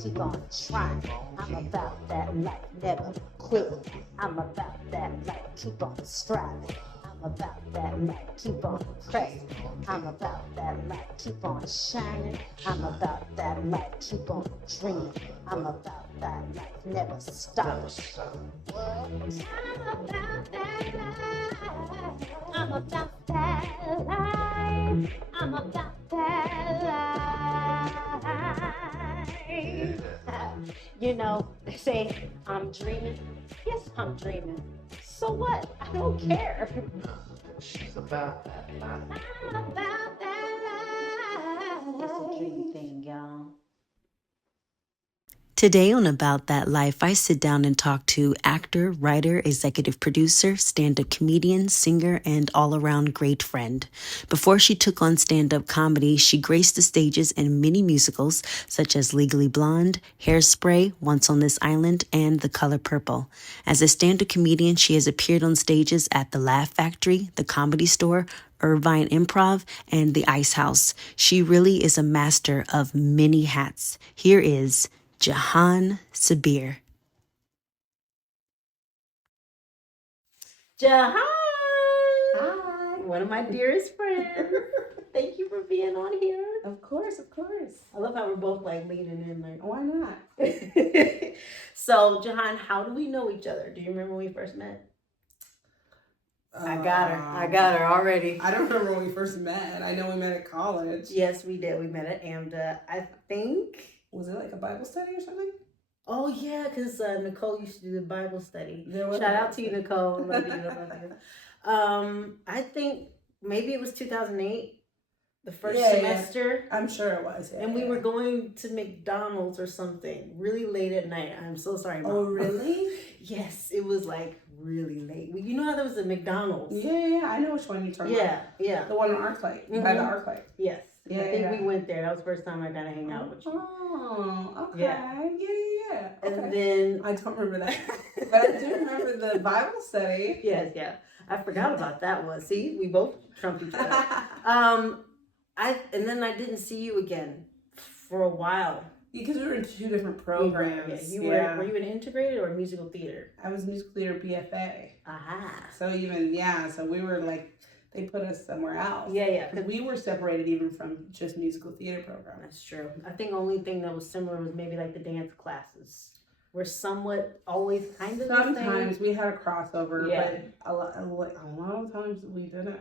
keep on trying. I'm about that life, never quit. I'm about that life, keep on striving. I'm about that life, keep on pressing. I'm about that life, keep on shining. I'm about that life, keep on dreaming. I'm about that life, never stop. I'm about that life. I'm about that life. I'm about that life. You know, they say I'm dreaming. Yes, I'm dreaming. So what? I don't care. She's about that life. I'm about that life. It's a dream thing, y'all. Today on About That Life, I sit down and talk to actor, writer, executive producer, stand-up comedian, singer, and all-around great friend. Before she took on stand-up comedy, she graced the stages in many musicals such as Legally Blonde, Hairspray, Once on This Island, and The Color Purple. As a stand-up comedian, she has appeared on stages at The Laugh Factory, The Comedy Store, Irvine Improv, and The Ice House. She really is a master of many hats. Here is Jihan Sabir. Jihan! Hi! One of my dearest friends. Thank you for being on here. Of course, of course. I love how we're both like leaning in like. Why not? So, Jihan, how do we know each other? Do you remember when we first met? I got her already. I don't remember when we first met. I know we met at college. Yes, we did. We met at AMDA. I think. Was it like a Bible study or something? Oh, yeah, because Nicole used to do the Bible study. Shout out to you, Nicole. Love you. I think maybe it was 2008. The first semester. Yeah. I'm sure it was. And we were going to McDonald's or something really late at night. I'm so sorry, Mom. Oh, really? Yes, it was like really late. You know how there was a McDonald's? Yeah. I know which one you're talking about. Yeah. The one on Arclight. By the Arclight. Yes. Yeah, I think we went there. That was the first time I got to hang out with you. Oh, okay. Yeah. Okay. And then. I don't remember that. But I do remember the Bible study. Yes, yeah. I forgot about that one. See, we both trumped each other. And then I didn't see you again for a while. Because we were in two different programs. Were you in integrated or musical theater? I was musical theater BFA. Aha. So so we were like, they put us somewhere else. Yeah. Because we were separated even from just musical theater programs. That's true. I think the only thing that was similar was maybe like the dance classes. We're somewhat always kind of Sometimes we had a crossover, yeah. But a lot of times we didn't.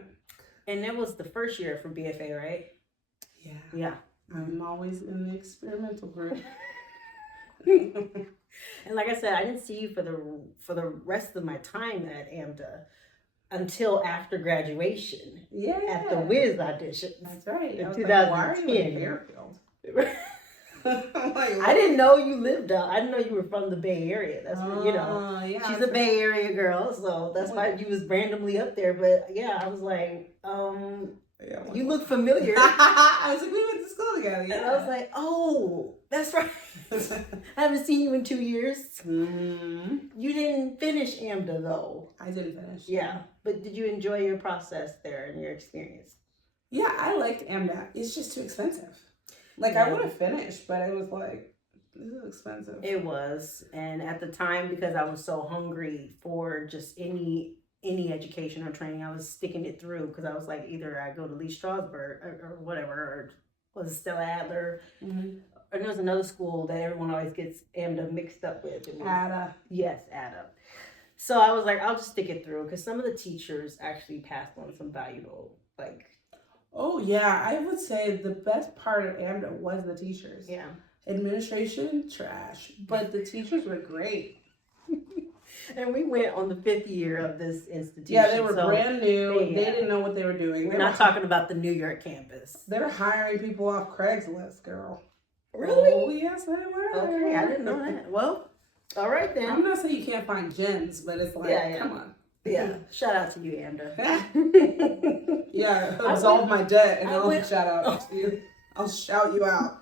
And that was the first year for BFA, right? Yeah. I'm always in the experimental group. And like I said, I didn't see you for the rest of my time at AMDA until after graduation. Yeah. At the Wiz audition. That's right. In 2010. Like, why are you in Fairfield? I didn't know you lived out. I didn't know you were from the Bay Area. That's what, yeah, she's a Bay Area girl, so that's why you was randomly up there. But yeah, I was like, you look familiar. I was like, we went to school together. Yeah. And I was like, oh, that's right. I haven't seen you in 2 years. Mm-hmm. You didn't finish AMDA though. I didn't finish. Yeah, but did you enjoy your process there and your experience? Yeah, I liked AMDA. It's just too expensive. Like, I would have finished, but it was like, this is expensive. It was. And at the time, because I was so hungry for just any education or training, I was sticking it through because I was like, either I go to Lee Strasberg or whatever, or was it Stella Adler? Mm-hmm. Or there was another school that everyone always gets AMDA mixed up with. Ada. Yes, Ada. So I was like, I'll just stick it through because some of the teachers actually passed on some valuable, like... Oh, yeah. I would say the best part of AMDA was the teachers. Yeah. Administration, trash. But the teachers were great. And we went on the 5th year of this institution. Yeah, they were brand new. They didn't know what they were doing. We're not talking about the New York campus. They were hiring people off Craigslist, girl. Really? Oh, yes, they were. Okay, I didn't know that. Well, all right then. I'm not saying you can't find gems, but it's like, come on. Yeah, shout out to you, AMDA. Yeah, absolve my debt and I'll shout out to you. I'll shout you out.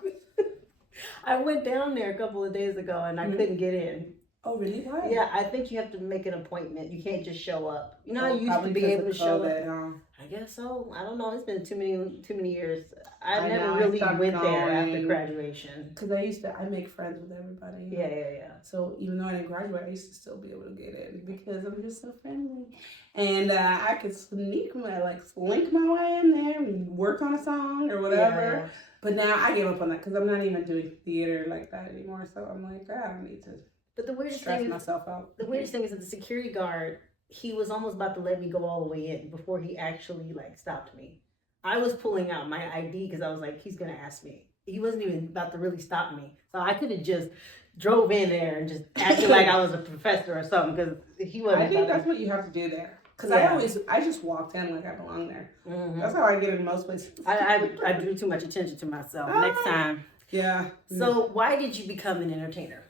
I went down there a couple of days ago and I couldn't get in. Oh, really? Why? Yeah, I think you have to make an appointment. You can't just show up. You know how you used to be able to show up? I guess so. I don't know. It's been too many years. I I never know, I really stopped went there after going. graduation. Because I make friends with everybody. You know? Yeah. So even though I didn't graduate, I used to still be able to get in because I'm just so friendly. And I could slink my way in there and work on a song or whatever. Yeah. But now I gave up on that because I'm not even doing theater like that anymore. So I'm like, I don't need to But the weirdest stress thing is, myself out. the weirdest thing is that the security guard, he was almost about to let me go all the way in before he actually stopped me. I was pulling out my ID because I was like, he's gonna ask me. He wasn't even about to really stop me, so I could have just drove in there and just acted like I was a professor or something because he wasn't. I think that's what you have to do there. Because I just walked in like I belong there. Mm-hmm. That's how I get in most places. I drew too much attention to myself. Next time. Yeah. So why did you become an entertainer?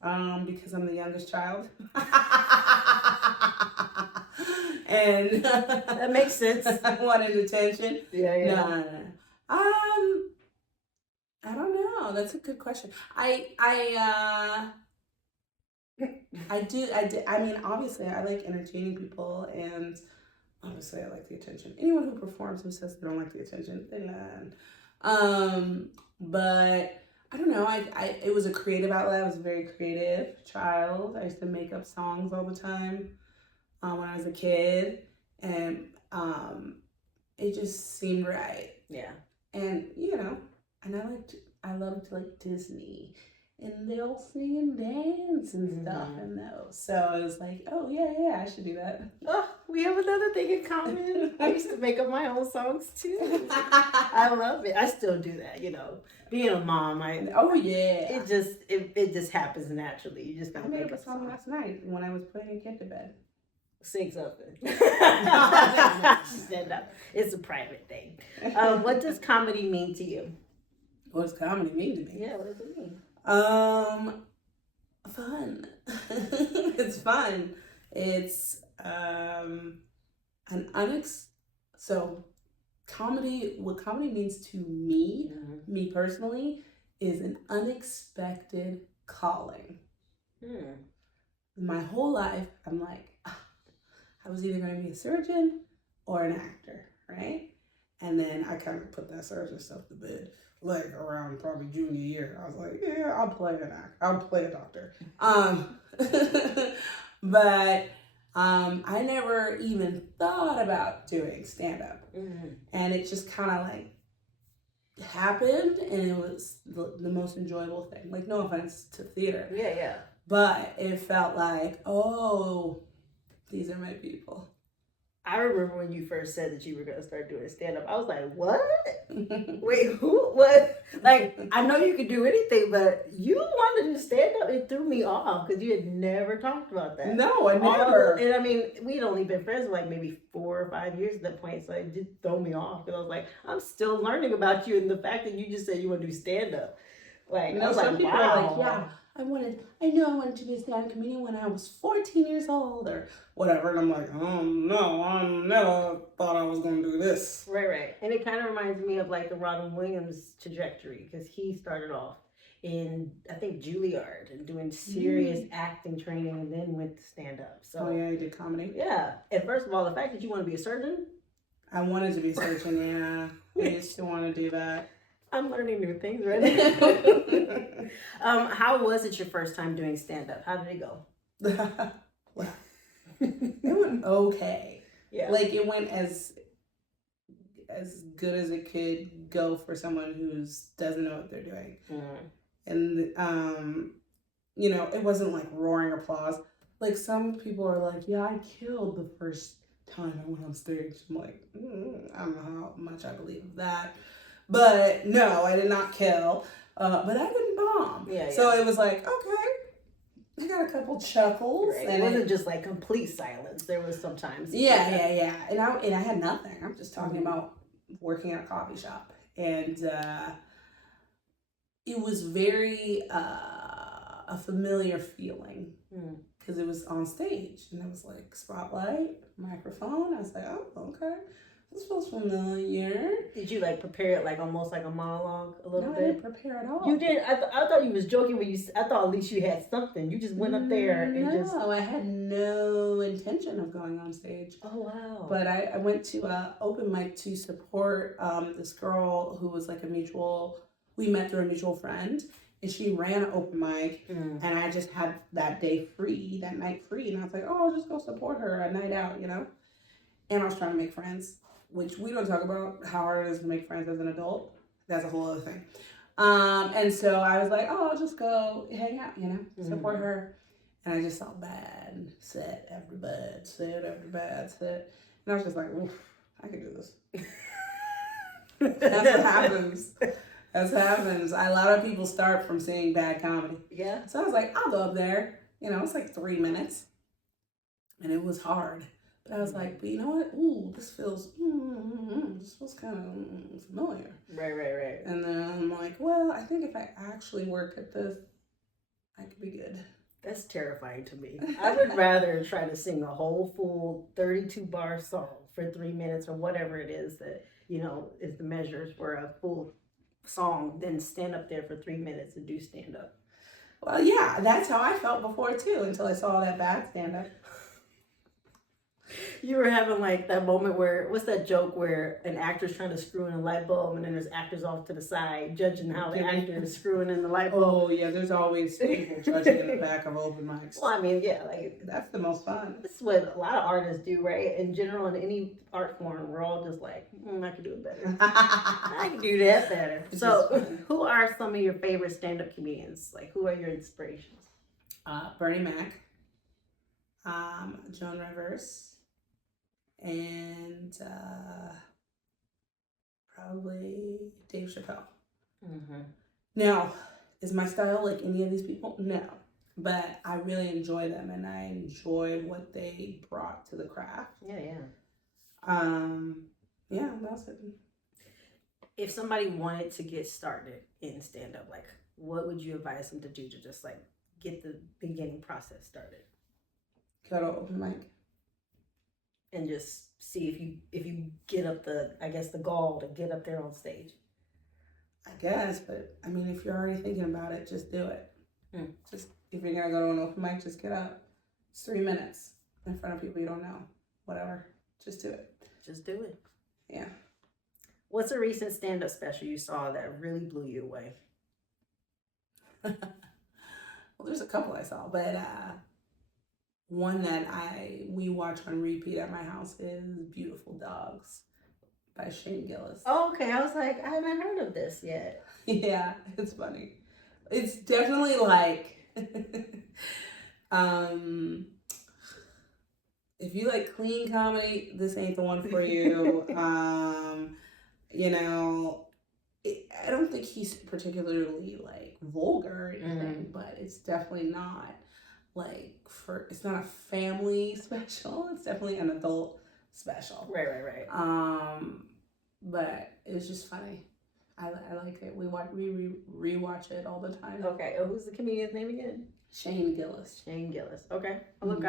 Because I'm the youngest child. And that makes sense. I wanted attention. Yeah. No. I don't know. That's a good question. I do. I mean, obviously, I like entertaining people, and obviously, I like the attention. Anyone who performs who says they don't like the attention, they learn. But I don't know. It was a creative outlet. I was a very creative child. I used to make up songs all the time when I was a kid, and it just seemed right. Yeah. And and I loved Disney, and they all sing and dance and stuff in those. So I was like, oh yeah, I should do that. Oh, we have another thing in common. I used to make up my own songs too. I love it. I still do that. Being a mom, it just happens naturally. You just gotta make up a song last night when I was putting a kid to bed. Sing something. Stand up. It's a private thing. What does comedy mean to you? What does comedy mean to me? Yeah, what does it mean? Fun. It's fun. It's so comedy. What comedy means to me, me personally, is an unexpected calling. My whole life, I'm like, I was either going to be a surgeon or an actor, right? And then I kind of put that surgeon stuff to bed, around probably junior year. I was like, yeah, I'll play an actor. I'll play a doctor. But I never even thought about doing stand-up. And it just kind of happened, and it was the most enjoyable thing. No offense to theater. Yeah. But it felt like, oh, these are my people. I remember when you first said that you were going to start doing stand-up. I was like, what? Wait, who? What? I know you could do anything, but you wanted to do stand-up. It threw me off because you had never talked about that. No, I never. And I mean, we'd only been friends for maybe 4 or 5 years at that point, so it did throw me off because I was like, I'm still learning about you, and the fact that you just said you want to do stand-up. I was some like, people wow. are like, yeah. I knew I wanted to be a stand-up comedian when I was 14 years old or whatever. And I'm like, oh no, I never thought I was going to do this. Right. And it kind of reminds me of the Robin Williams trajectory because he started off in, I think, Juilliard and doing serious acting training and then went to stand-up. So, oh yeah, he did comedy. Yeah. And first of all, the fact that you want to be a surgeon. I wanted to be a surgeon, yeah. I used to want to do that. I'm learning new things right now. How was it your first time doing stand-up? How did it go? Well, it went okay. Yeah. It went as good as it could go for someone who doesn't know what they're doing. And it wasn't roaring applause. Some people are like, yeah, I killed the first time I went on stage. I'm like, I don't know how much I believe that. But no, I did not kill. But I didn't bomb. Yeah. So it was like, okay. I got a couple chuckles. Right. And it wasn't just complete silence. There was sometimes. Yeah. And I had nothing. I'm just talking about working at a coffee shop. And it was very a familiar feeling. Because it was on stage. And it was spotlight, microphone. I was like, oh, okay. This feels familiar. Did you like prepare it like almost like a monologue a little No, I bit? didn't prepare at all. You did. I thought you was joking when you. I thought at least you had something. You just went up there and just. No, I had no intention of going on stage. Oh wow! But I went to an open mic to support this girl who was like a mutual. We met through a mutual friend, and she ran an open mic, and I just had that night free, and I was like, oh, I'll just go support her a night out, you know. And I was trying to make friends, which we don't talk about how hard it is to make friends as an adult. That's a whole other thing. And so I was like, oh, I'll just go hang out, you know, support her. And I just felt bad, sit every bad, sit. And I was just like, oof, I can do this. That's what happens. That's what happens. A lot of people start from seeing bad comedy. Yeah. So I was like, I'll go up there. You know, it's like 3 minutes. And it was hard. But I was like, but you know what? Ooh, this feels kind of familiar. Right. And then I'm like, well, I think if I actually work at this, I could be good. That's terrifying to me. I would rather try to sing a whole full 32 bar song for 3 minutes or whatever it is that, you know, is the measures for a full song than stand up there for 3 minutes and do stand up. Well, yeah, that's how I felt before too, until I saw that bad stand up. You were having like that moment where, what's that joke where an actor's trying to screw in a light bulb and then there's actors off to the side judging how the actor is screwing in the light bulb? Oh, yeah, there's always people judging in the back of open mics. Well, I mean, yeah, like that's the most fun. that's what a lot of artists do, right? In general, in any art form, we're all just like, I could do it better. I can do that better. So, who are some of your favorite stand-up comedians? Like, who are your inspirations? Bernie Mac, Joan Rivers, and probably Dave Chappelle. Now, is my style like any of these people? No. But I really enjoy them, and I enjoy what they brought to the craft. Yeah. Yeah, that's it. If somebody wanted to get started in stand-up, like, what would you advise them to do to just like get the beginning process started? Go to open mic. And just see if you get up the gall to get up there on stage. I guess, but I mean, if you're already thinking about it, just do it. Just if you're gonna go to an open mic, just get up. It's 3 minutes in front of people you don't know. Whatever, just do it. Just do it. Yeah. What's a recent stand-up special you saw that really blew you away? Well, there's a couple I saw, but one that we watch on repeat at my house is Beautiful Dogs by Shane Gillis. Oh, okay. I was like, I haven't heard of this yet. Yeah, it's funny. It's definitely like, if you like clean comedy, this ain't the one for you. You know, I don't think he's particularly like vulgar or anything, but it's definitely not like it's not a family special. It's definitely an adult special. Right. But it was just funny. I like it. We rewatch it all the time. Okay. Who's the comedian's name again? Shane Gillis. Okay. I'll look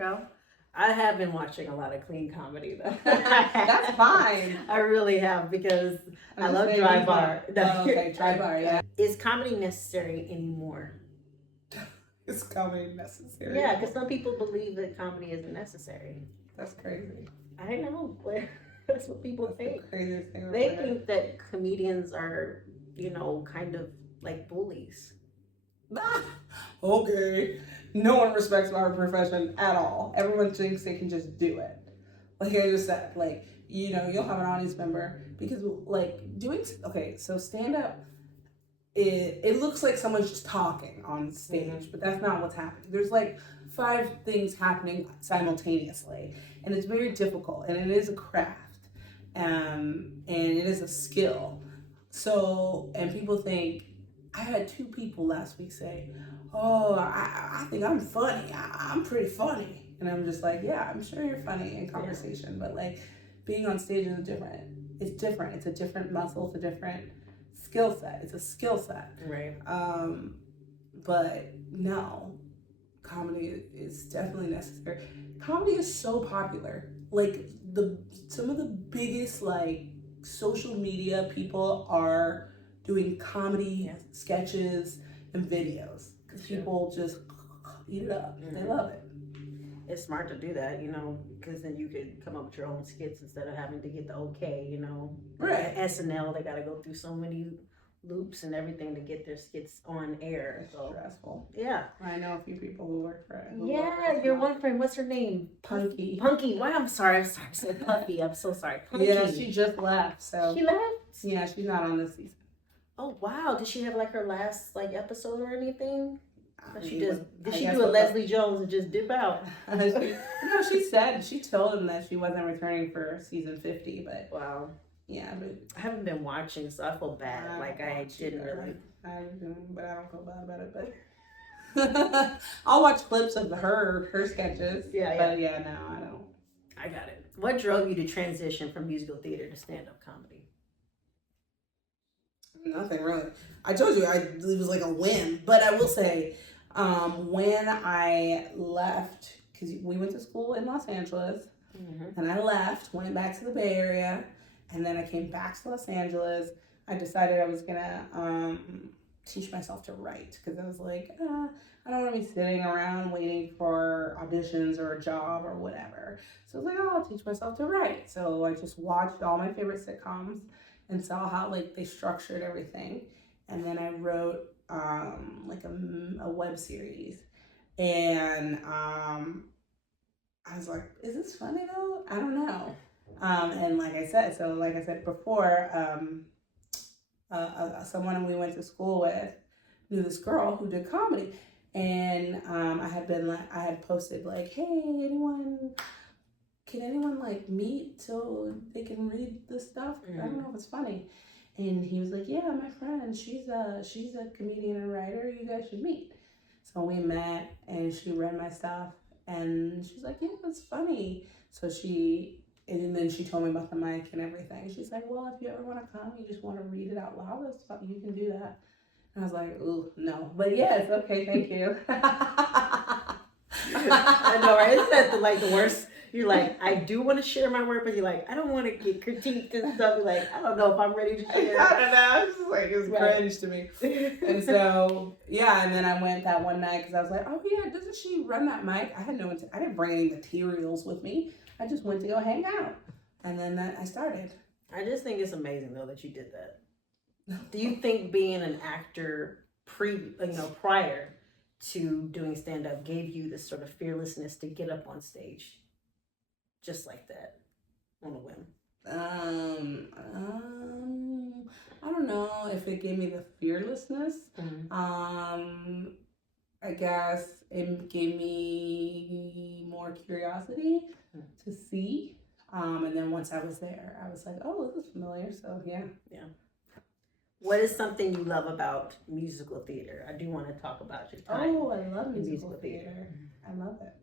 out. I have been watching a lot of clean comedy though. That's fine. I really have because I love dry bar. Oh, okay, dry bar, yeah. Is comedy necessary anymore? Is comedy necessary? Yeah, because some people believe that comedy isn't necessary. That's crazy. I know, but that's what people think. The craziest thing They think that comedians are, you know, kind of like bullies. Okay. No one respects our profession at all. Everyone thinks they can just do it. Like I just said, like, you know, you'll have an audience member because like so stand up, it looks like someone's just talking on stage, but that's not what's happening. There's like 5 things happening simultaneously, and it's very difficult, and it is a craft, and it is a skill. So, and people think, I had 2 people last week say, oh, I think I'm funny. I'm pretty funny. And I'm just like, yeah, I'm sure you're funny in conversation, but like being on stage is different. It's different. It's a different muscle. It's a different skill set. It's a skill set. Right. But no, comedy is definitely necessary. Comedy is so popular. like some of the biggest like social media people are doing comedy sketches and videos because people just eat it up. They love it. It's smart to do that, you know, because then you could come up with your own skits instead of having to get the okay, you know. Right. SNL, they got to go through so many loops and everything to get their skits on air. It's so stressful. Yeah. I know a few people who work for it. Yeah, your one friend, what's her name? Punky. Why? I'm sorry. I said Puffy. I'm so sorry. Punky. Yeah, she just left. So she left? Yeah, she's not on this season. Oh wow! Did she have like her last like episode or anything? She did she do a Leslie Jones and just dip out? She told him that she wasn't returning for season 50, but wow. Yeah, but I haven't been watching, so I feel bad. I didn't really. But I don't feel bad about it. But I'll watch clips of her sketches. Yeah. But yeah, no, I don't. I got it. What drove you to transition from musical theater to stand-up comedy? Nothing really. I told you it was like a whim, but I will say, when I left, because we went to school in Los Angeles, and I left, went back to the Bay Area, and then I came back to Los Angeles. I decided I was gonna teach myself to write because I was like, I don't want to be sitting around waiting for auditions or a job or whatever. So I was like, oh, I'll teach myself to write. So I just watched all my favorite sitcoms and saw how like they structured everything, and then I wrote like a web series, and I was like, is this funny though? I don't know. And like I said before, someone we went to school with knew this girl who did comedy, and I had posted like, hey, can anyone like meet so they can read this stuff? I don't know if it's funny. And he was like, yeah, my friend, she's a comedian and writer. You guys should meet. So we met, and she read my stuff, and she's like, yeah, it's funny. And then she told me about the mic and everything. She's like, well, if you ever want to come, you just want to read it out loud, you can do that. And I was like, ooh, no. But yes, okay, thank you. I know, right? Isn't that the worst? You're like, I do want to share my work, but you're like, I don't want to get critiqued and stuff. You're like, I don't know if I'm ready to share. I don't know. It's just like, it's cringe to me. And so, yeah, and then I went that one night because I was like, oh yeah, doesn't she run that mic? I didn't bring any materials with me. I just went to go hang out. And then I started. I just think it's amazing though that you did that. Do you think being an actor prior to doing stand-up gave you this sort of fearlessness to get up on stage just like that on a whim? I don't know if it gave me the fearlessness. I guess it gave me more curiosity to see. And then once I was there, I was like, oh, this is familiar. So yeah. What is something you love about musical theater? I do want to talk about your time. Oh, I love musical theater. I love it.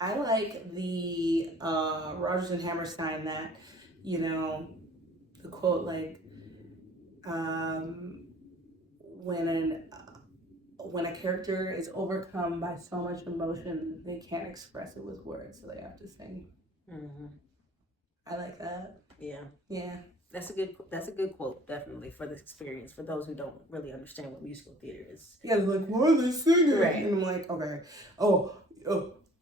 I like the Rodgers and Hammerstein that, the quote like, when a character is overcome by so much emotion, they can't express it with words, so they have to sing. I like that. Yeah. That's a good quote, definitely, for this experience, for those who don't really understand what musical theater is. Yeah, they're like, why are they singing? Right. And I'm like, okay. Oh,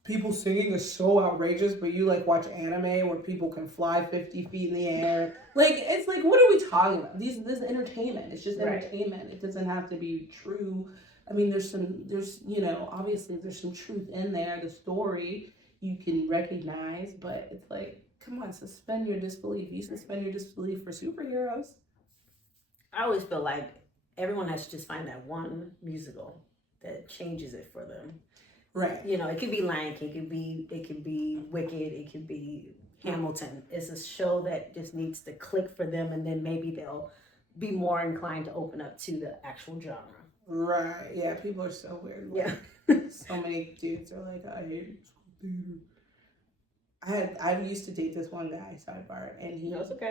people singing is so outrageous, but you like watch anime where people can fly 50 feet in the air. Like, it's like, what are we talking about? This is entertainment. It's just entertainment. It doesn't have to be true. I mean, there's obviously there's some truth in there. The story you can recognize, but it's like, come on, suspend your disbelief. You suspend your disbelief for superheroes. I always feel like everyone has to just find that one musical that changes it for them. Right. It could be Lion King, it could be Wicked, it could be Hamilton. It's a show that just needs to click for them, and then maybe they'll be more inclined to open up to the actual genre. Right. Yeah, people are so weird. Yeah. So many dudes are like, I hate musical theater. I used to date this one guy, sidebar, and he was like,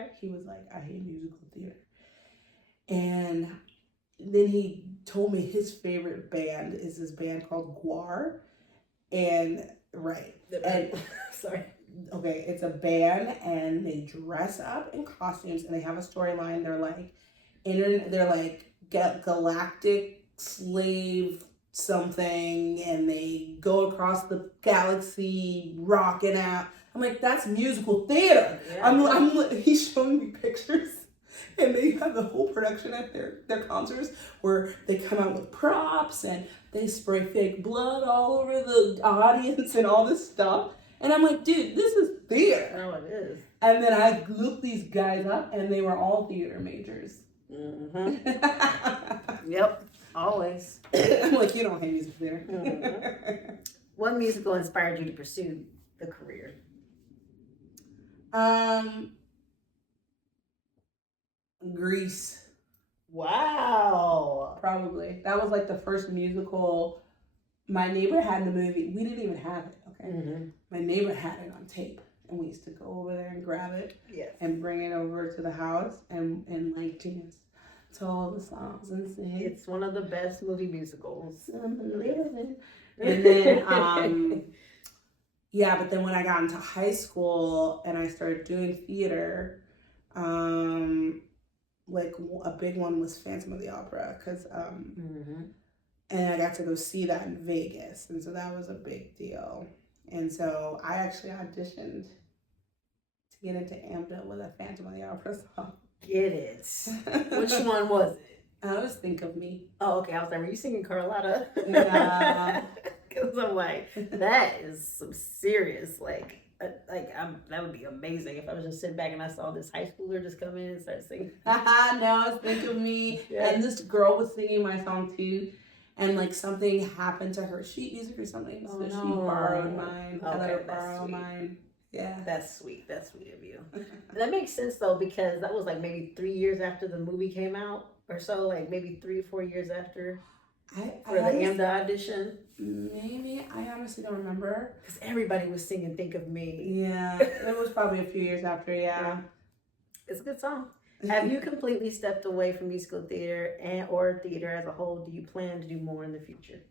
I hate musical theater. And then he told me his favorite band is this band called Guar. And right. And sorry. Okay, it's a band and they dress up in costumes and they have a storyline. They're like galactic slave something and they go across the galaxy rocking out. I'm like, that's musical theater. Yeah. He's showing me pictures and they have the whole production at their concerts where they come out with props and they spray fake blood all over the audience and all this stuff. And I'm like, dude, this is theater. Oh, it is. And then I looked these guys up and they were all theater majors. Mm-hmm. Yep, always. I'm like, you don't hate music theater. Mm-hmm. What musical inspired you to pursue the career? Grease. Wow. Probably. That was like the first musical. My neighbor had the movie. We didn't even have it, okay? Mm-hmm. My neighbor had it on tape. And we used to go over there and grab it. Yes. And bring it over to the house and like dance to all the songs and sing. It's one of the best movie musicals. And then, yeah, but then when I got into high school and I started doing theater, like a big one was Phantom of the Opera because and I got to go see that in Vegas, and so that was a big deal. And so I actually auditioned to get into AMDA with a Phantom of the Opera song. Get it. Which one was it? I was Think of Me. Oh, okay. I was like, were you singing Carlotta? Nah. Because I'm like, that is some serious, that would be amazing if I was just sitting back and I saw this high schooler just come in and start singing. No, it's Think of Me. Yeah. And this girl was singing my song too. And like something happened to her sheet music or something. So she borrowed mine. Okay, I let her borrow mine. Yeah. That's sweet. That's sweet of you. That makes sense though, because that was like maybe 3 years after the movie came out or so, like maybe 3 or 4 years after. For the AMDA audition? Maybe. I honestly don't remember. Because everybody was singing Think of Me. Yeah. It was probably a few years after, yeah. It's a good song. Have you completely stepped away from musical theater or theater as a whole? Do you plan to do more in the future?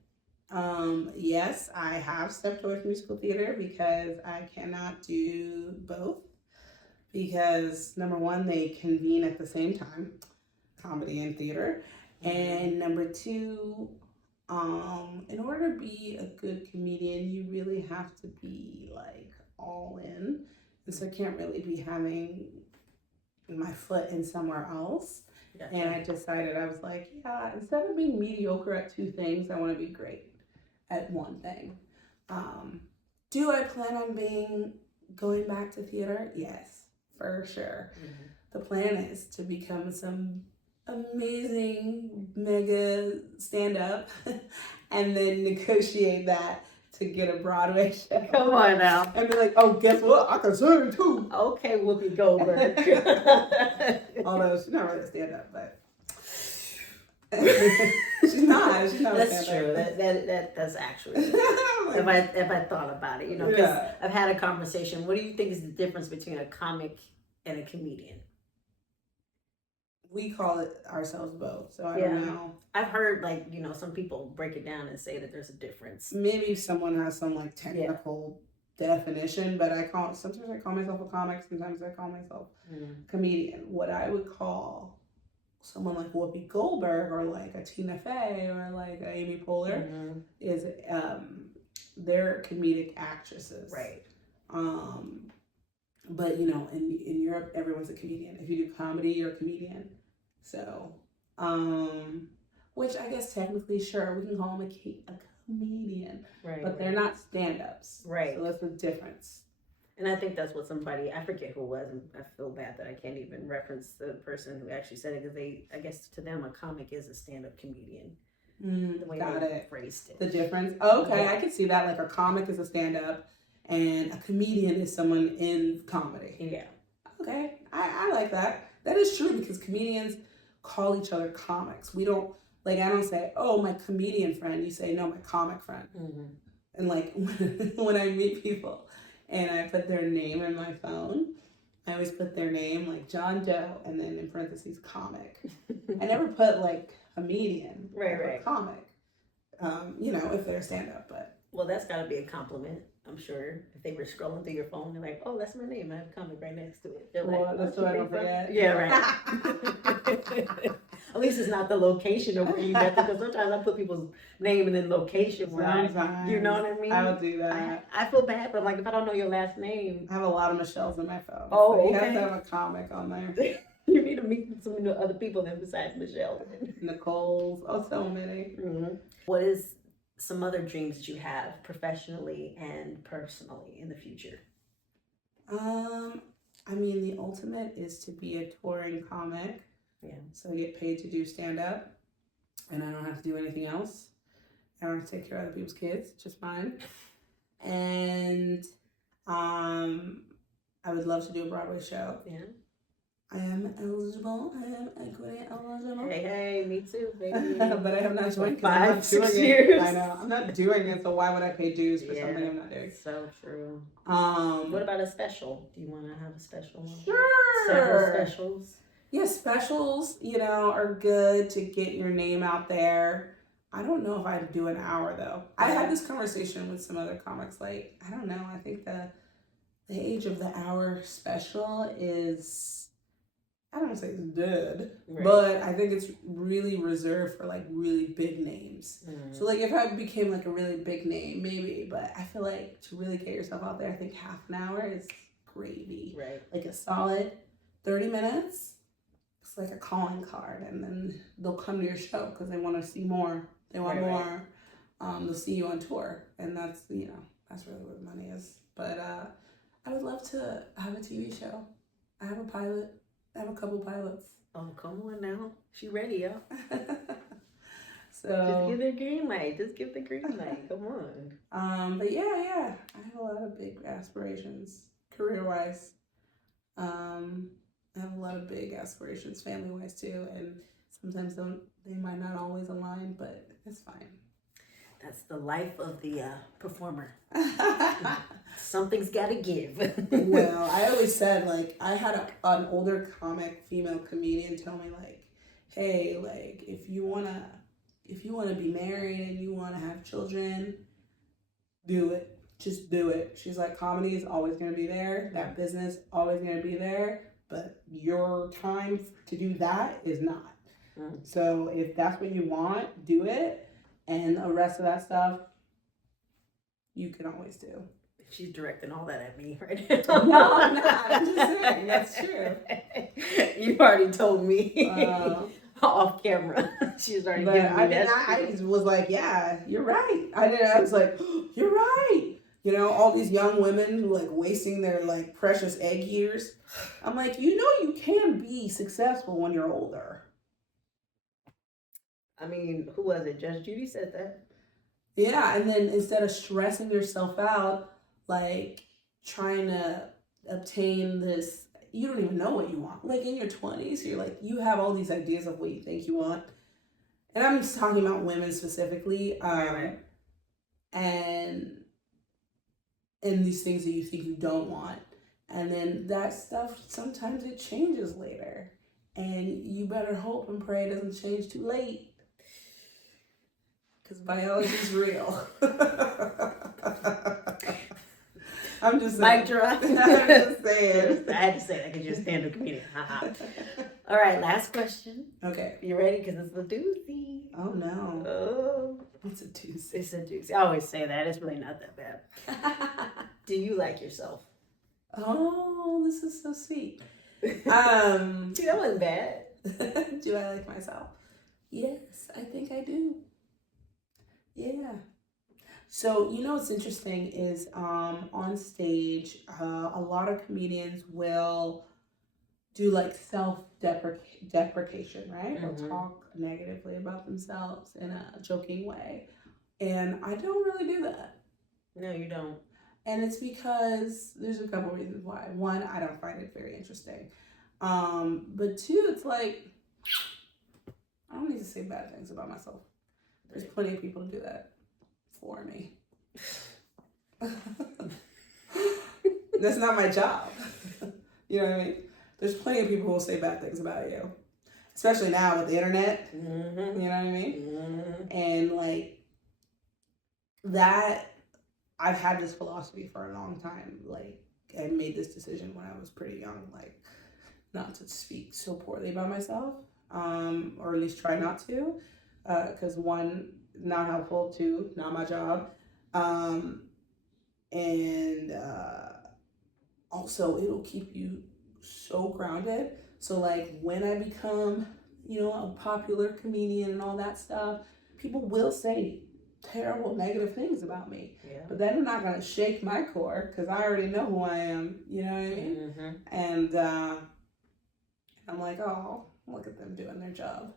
Yes, I have stepped away from musical theater because I cannot do both. Because number one, they convene at the same time, comedy and theater. And number two, in order to be a good comedian, you really have to be like all in. And so I can't really be having my foot in somewhere else. Gotcha. And I decided, I was like, yeah, instead of being mediocre at two things, I want to be great at one thing. Do I plan on going back to theater? Yes, for sure. Mm-hmm. The plan is to become some amazing mega stand-up and then negotiate that to get a Broadway show. Come on now. And be like, oh, guess what? I can sing too. Okay, Whoopi Goldberg. Although she's not really a stand-up, but she's not. That's true. That's actually if I thought about it, because I've had a conversation. What do you think is the difference between a comic and a comedian? We call it ourselves both, so I don't know. I've heard some people break it down and say that there's a difference. Maybe someone has some technical definition, but sometimes I call myself a comic, sometimes I call myself a comedian. What I would call someone like Whoopi Goldberg or like a Tina Fey or like a Amy Poehler is they're comedic actresses, right? But in Europe, everyone's a comedian. If you do comedy, you're a comedian. So, which I guess technically, sure, we can call them a comedian, right? But they're not stand-ups, right? So that's the difference. And I think that's what I forget who it was, and I feel bad that I can't even reference the person who actually said it, because I guess to them, a comic is a stand-up comedian. The way they phrased it. The difference? Okay, yeah. I can see that. Like a comic is a stand-up, and a comedian is someone in comedy. Yeah. Okay, I like that. That is true, because comedians call each other comics. We don't, I don't say, oh, my comedian friend. You say, no, my comic friend. Mm-hmm. And when I meet people and I put their name in my phone, I always put their name like John Doe and then in parentheses comic. I never put comedian, right. Comic. If they're stand-up, but Well, that's got to be a compliment. I'm sure if they were scrolling through your phone, they're like, "Oh, that's my name. I have a comic right next to it." They're Well, like, that's "Oh, what I she don't made fun-" forget. Yeah, right. At least it's not the location of where you met them, because sometimes I put people's name and then location where you know what I mean. I would do that. I feel bad, but like if I don't know your last name, I have a lot of Michelles in my phone. Oh, so you have okay. to have a comic on there. you need to meet some other people than besides Michelle. Nicole's, so many. Mm-hmm. What is some other dreams that you have professionally and personally in the future? I mean, the ultimate is to be a touring comic. Yeah. So I get paid to do stand up, and I don't have to do anything else. I don't have to take care of other people's kids, just mine. And I would love to do a Broadway show. Yeah. I am eligible. I am equity eligible. Hey, me too, baby. But I have not joined. 5, 6 doing years. It. I know. I'm not doing it, so why would I pay dues for something I'm not doing? So true. What about a special? Do you want to have a special one? Sure. Several specials? Yeah, specials, are good to get your name out there. I don't know if I'd do an hour, though. I had this conversation with some other comics. Like, I don't know. I think the age of the hour special is, I don't want to say it's dead, but I think it's really reserved for, like, really big names. So, like, if I became, like, a really big name, maybe. But I feel like to really get yourself out there, I think half an hour is gravy. Right. Like, a solid 30 minutes. It's like a calling card, and then they'll come to your show because they want to see more. They want more. They'll see you on tour, and that's that's really where the money is. But I would love to have a TV show. I have a pilot. I have a couple pilots. Oh, come on now, she ready, yo. So just give the green light. Just give the green light. Come on. But yeah, I have a lot of big aspirations career-wise. I have a lot of big aspirations family-wise too, and sometimes they might not always align, but it's fine. That's the life of the performer. Something's got to give. Well, I always said, like, I had an older comic female comedian tell me, like, hey, like, if you wanna be married and you wanna have children, do it. Just do it. She's like, comedy is always gonna be there. That business always gonna be there. But your time to do that is not. So if that's what you want, do it. And the rest of that stuff, you can always do. She's directing all that at me right now. No, I'm not. I'm just saying. That's true. You already told me off camera. She's already giving me that. I was like, yeah, you're right. I was like, you're right. All these young women who like wasting their like precious egg years. I'm like, you can be successful when you're older. I mean, who was it? Judge Judy said that. Yeah, and then instead of stressing yourself out, like trying to obtain this, you don't even know what you want. Like in your 20s, you're like, you have all these ideas of what you think you want. And I'm just talking about women specifically. And these things that you think you don't want. And then that stuff, sometimes it changes later. And you better hope and pray it doesn't change too late. Because biology is real. I'm just saying. Mic drop. I'm just saying. I had to say that because you're a stand-up comedian. All right, last question. Okay. You ready? Because it's a doozy. Oh, no. Oh. It's a doozy. It's a doozy. I always say that. It's really not that bad. Do you like yourself? Oh, this is so sweet. See, that wasn't bad. Do I like myself? Yes, I think I do. Yeah. So, what's interesting is on stage, a lot of comedians will do like self-deprecation, right? They'll talk negatively about themselves in a joking way. And I don't really do that. No, you don't. And it's because there's a couple reasons why. One, I don't find it very interesting. But two, it's like, I don't need to say bad things about myself. There's plenty of people to do that for me. That's not my job. You know what I mean? There's plenty of people who will say bad things about you. Especially now with the internet. You know what I mean? And like, that I've had this philosophy for a long time. Like, I made this decision when I was pretty young, like, not to speak so poorly about myself, or at least try not to, because one, not helpful, two, not my job, and also it'll keep you so grounded. So like when I become, a popular comedian and all that stuff, people will say terrible negative things about me. Yeah. But they're not gonna shake my core because I already know who I am. You know what I mean? Mm-hmm. And I'm like, oh, look at them doing their job.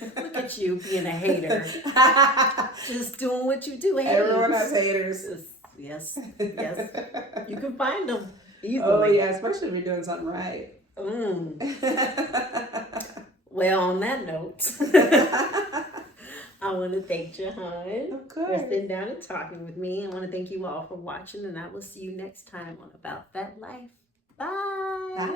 Look at you being a hater. Just doing what you do. Everyone has haters. Yes. You can find them easily. Oh yeah, especially if you're doing something right. Well, on that note, I want to thank Jihan for sitting down and talking with me. I want to thank you all for watching, and I will see you next time on About That Life. Bye. Bye.